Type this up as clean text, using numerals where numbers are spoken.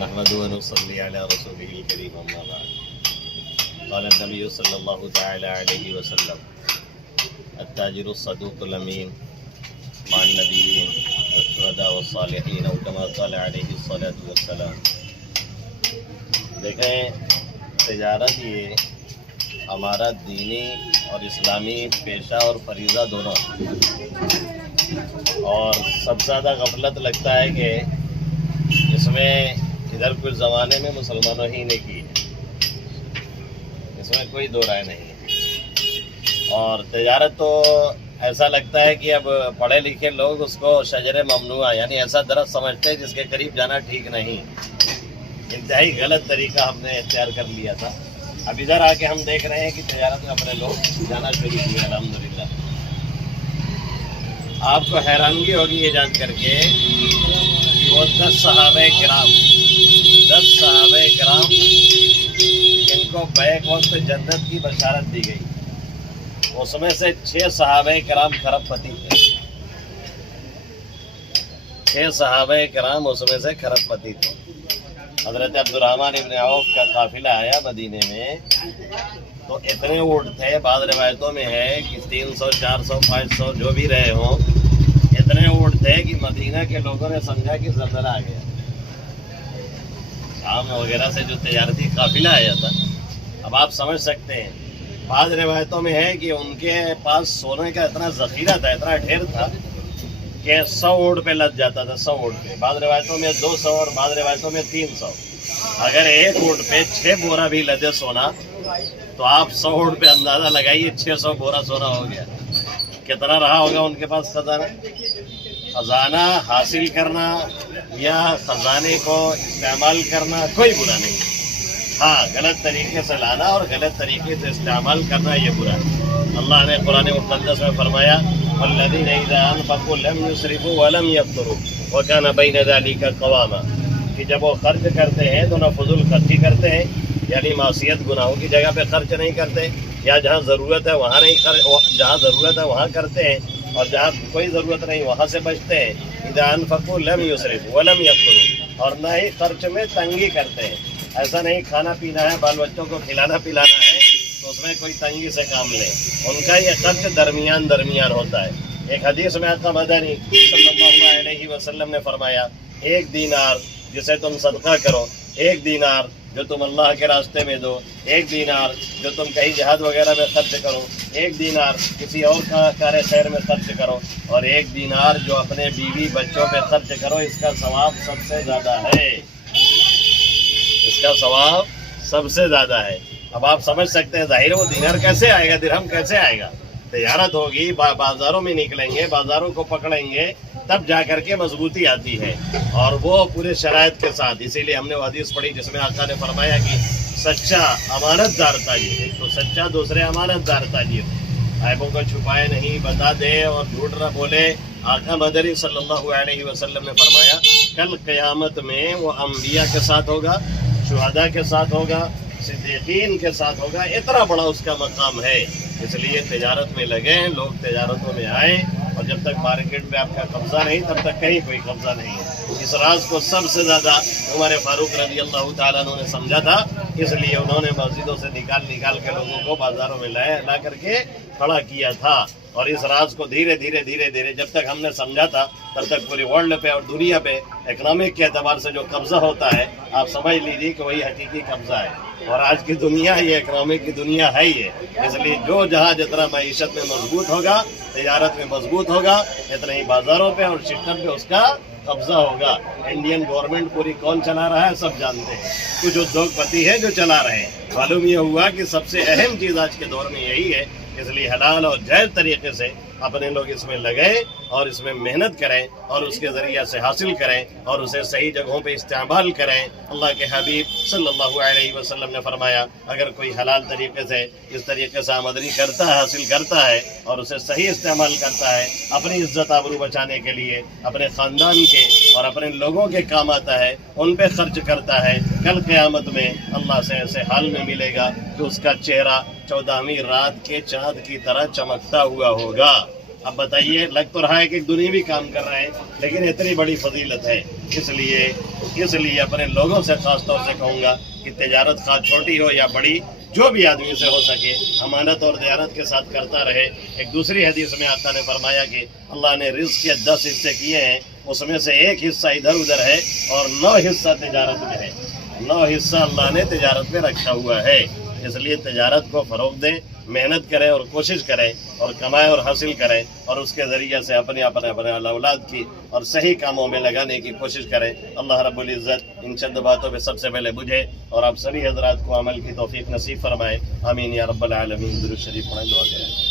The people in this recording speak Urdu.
نحمده ونصلي على رسوله الكريم أما بعد. قال النبي صلى الله تعالى عليه وسلم التاجر الصدوق الأمين مع النبيين والشهداء والصالحين أو كما قال عليه الصلاة والسلام. دیکھیں تجارت یہ ہمارا دینی اور اسلامی پیشہ اور فریضہ دونوں، اور سب سے زیادہ غفلت لگتا ہے کہ اس میں ادھر کچھ زمانے میں مسلمانوں ہی نے کی ہے، اس میں کوئی دو رائے نہیں ہے. اور تجارت تو ایسا لگتا ہے کہ اب پڑھے لکھے لوگ اس کو شجر ممنوع یعنی ایسا درخت سمجھتے ہیں جس کے قریب جانا ٹھیک نہیں. انتہائی غلط طریقہ ہم نے اختیار کر لیا تھا. اب ادھر آ کے ہم دیکھ رہے ہیں کہ تجارت میں اپنے لوگ جانا شروع کیے الحمدللہ. آپ کو حیرانگی ہوگی یہ جان کر کے کہ وہ 10 صحابہ کرام جن کو بیک وقت جنت کی بشارت دی گئی، اس میں سے 6 صحابہ کرام کھرب پتی تھے. 6 صحابہ کرام اس میں سے کھرب پتی تھے. حضرت عبدالرحمن ابن عوف کا قافلہ آیا مدینے میں تو اتنے اونٹ تھے، بعض روایتوں میں ہے کہ 300 400 500 جو بھی رہے ہوں، اتنے اونٹ تھے کہ مدینہ کے لوگوں نے سمجھا کہ زلزلہ آ گیا. شام وغیرہ سے جو تجارتی قافلہ آیا تھا، اب آپ سمجھ سکتے ہیں. بعض روایتوں میں ہے کہ ان کے پاس سونے کا اتنا ذخیرہ تھا، اتنا ڈھیر تھا کہ 100 اونٹ پہ لد جاتا تھا. 100 اونٹ پہ، بعض روایتوں میں 200 اور بعض روایتوں میں 300. اگر ایک اونٹ پہ 6 بورا بھی لدے سونا تو آپ 100 اونٹ پہ اندازہ لگائیے 600 بورا سونا ہو گیا. کتنا رہا ہوگا ان کے پاس خزانہ. خزانہ حاصل کرنا یا خزانے کو استعمال کرنا کوئی برا نہیں. ہاں، غلط طریقے سے لانا اور غلط طریقے سے استعمال کرنا یہ برا ہے. اللہ نے قرآن مقدس میں فرمایا والذین اذا انفقوا لم یسرفوا ولم یقتروا وکان بین ذلک قواما، کہ جب وہ خرچ کرتے ہیں تو نہ فضول خرچی کرتے ہیں، یعنی معصیت گناہوں کی جگہ پہ خرچ نہیں کرتے، یا جہاں ضرورت ہے وہاں نہیں جہاں ضرورت ہے وہاں کرتے ہیں، اور جہاں کوئی ضرورت نہیں وہاں سے بچتے ہیں. اذا انفقوا لم یسرفوا ولم یقتروا، اور نہ ہی خرچ میں تنگی کرتے ہیں. ایسا نہیں کھانا پینا ہے، بال بچوں کو کھلانا پلانا ہے تو اس میں کوئی تنگی سے کام لیں. ان کا یہ خرچ درمیان ہوتا ہے. ایک حدیث میں آقا مدنی صلی اللہ علیہ وسلم نے فرمایا 1 دینار جسے تم صدقہ کرو، 1 دینار جو تم اللہ کے راستے میں دو، 1 دینار جو تم کہیں جہاد وغیرہ میں خرچ کرو، 1 دینار کسی اور کار خیر میں خرچ کرو، اور 1 دینار جو اپنے بیوی بچوں پہ خرچ کرو، اس کا ثواب سب سے زیادہ ہے. اس کا ثواب سب سے زیادہ ہے. اب آپ سمجھ سکتے ہیں ظاہر وہ دینار کیسے آئے گا، درہم کیسے آئے گا. تجارت ہوگی، بازاروں میں نکلیں گے، بازاروں کو پکڑیں گے، تب جا کر کے مضبوطی آتی ہے، اور وہ پورے شرائط کے ساتھ. اسی لیے ہم نے وہ حدیث پڑھی جس میں آقا نے فرمایا کہ سچا امانت دار تاجر، ایک تو سچا، دوسرے امانت دار تاجر، عیبوں کو چھپائے نہیں، بتا دے اور جھوٹ نہ بولے. آقا مدنی صلی اللہ علیہ وسلم نے فرمایا کل قیامت میں وہ انبیاء کے ساتھ ہوگا، شہداء کے ساتھ ہوگا، صدیقین کے ساتھ ہوگا. اتنا بڑا اس کا مقام ہے. اس لیے تجارت میں لگیں، لوگ تجارتوں میں آئیں، اور جب تک مارکیٹ میں آپ کا قبضہ نہیں تب تک کہیں کوئی قبضہ نہیں ہے. اس راز کو سب سے زیادہ عمر فاروق رضی اللہ تعالیٰ عنہ نے سمجھا تھا، اس لیے انہوں نے مسجدوں سے نکال کے لوگوں کو بازاروں میں لا کر کے کھڑا کیا تھا. اور اس راز کو دھیرے دھیرے جب تک ہم نے سمجھا تھا تب تک پوری ورلڈ پہ اور دنیا پہ اکنامک کے اعتبار سے جو قبضہ ہوتا ہے آپ سمجھ لیجیے کہ وہی حقیقی قبضہ ہے. اور آج کی دنیا یہ اکنامک کی دنیا ہے ہی ہے. اس لیے جو جہاں جتنا معیشت میں مضبوط ہوگا، تجارت میں مضبوط ہوگا، اتنا ہی بازاروں پہ اور سسٹم پہ اس کا قبضہ ہوگا. انڈین گورنمنٹ پوری کون چلا رہا ہے سب جانتے ہیں. کچھ ادیوگ پتی ہے جو چلا رہے ہیں. معلوم یہ ہوا کہ سب سے اہم چیز آج کے دور میں یہی ہے. اس لیے حلال اور جائز طریقے سے اپنے لوگ اس میں لگیں اور اس میں محنت کریں اور اس کے ذریعہ سے حاصل کریں اور اسے صحیح جگہوں پہ استعمال کریں. اللہ کے حبیب صلی اللہ علیہ وسلم نے فرمایا اگر کوئی حلال طریقے سے اس طریقے سے آمدنی کرتا ہے، حاصل کرتا ہے اور اسے صحیح استعمال کرتا ہے، اپنی عزت آبرو بچانے کے لیے، اپنے خاندان کے اور اپنے لوگوں کے کام آتا ہے، ان پہ خرچ کرتا ہے، کل قیامت میں اللہ سے ایسے حال میں ملے گا کہ اس کا چہرہ 14ویں رات کے چاند کی طرح چمکتا ہوا ہوگا. اب بتائیے لگ تو رہا ہے کہ دنیاوی کام کر رہے ہیں لیکن اتنی بڑی فضیلت ہے. اس لیے اپنے لوگوں سے خاص طور سے کہوں گا کہ تجارت خواہ چھوٹی ہو یا بڑی جو بھی آدمی سے ہو سکے امانت اور دیانت کے ساتھ کرتا رہے. ایک دوسری حدیث میں آقا نے فرمایا کہ اللہ نے رزق کے 10 حصے کیے ہیں، اس میں سے 1 حصہ ادھر ادھر ہے اور 9 حصہ تجارت میں ہے. 9 حصہ اللہ نے تجارت میں رکھا ہوا ہے. اس لیے تجارت کو فروغ دیں، محنت کریں اور کوشش کریں اور کمائیں اور حاصل کریں اور اس کے ذریعے سے اپنے اولاد کی اور صحیح کاموں میں لگانے کی کوشش کریں. اللہ رب العزت ان چند باتوں پہ سب سے پہلے مجھے اور آپ سبھی حضرات کو عمل کی توفیق نصیب فرمائے. آمین یا رب العالمین. درود شریف پڑھیں، دعا کریں.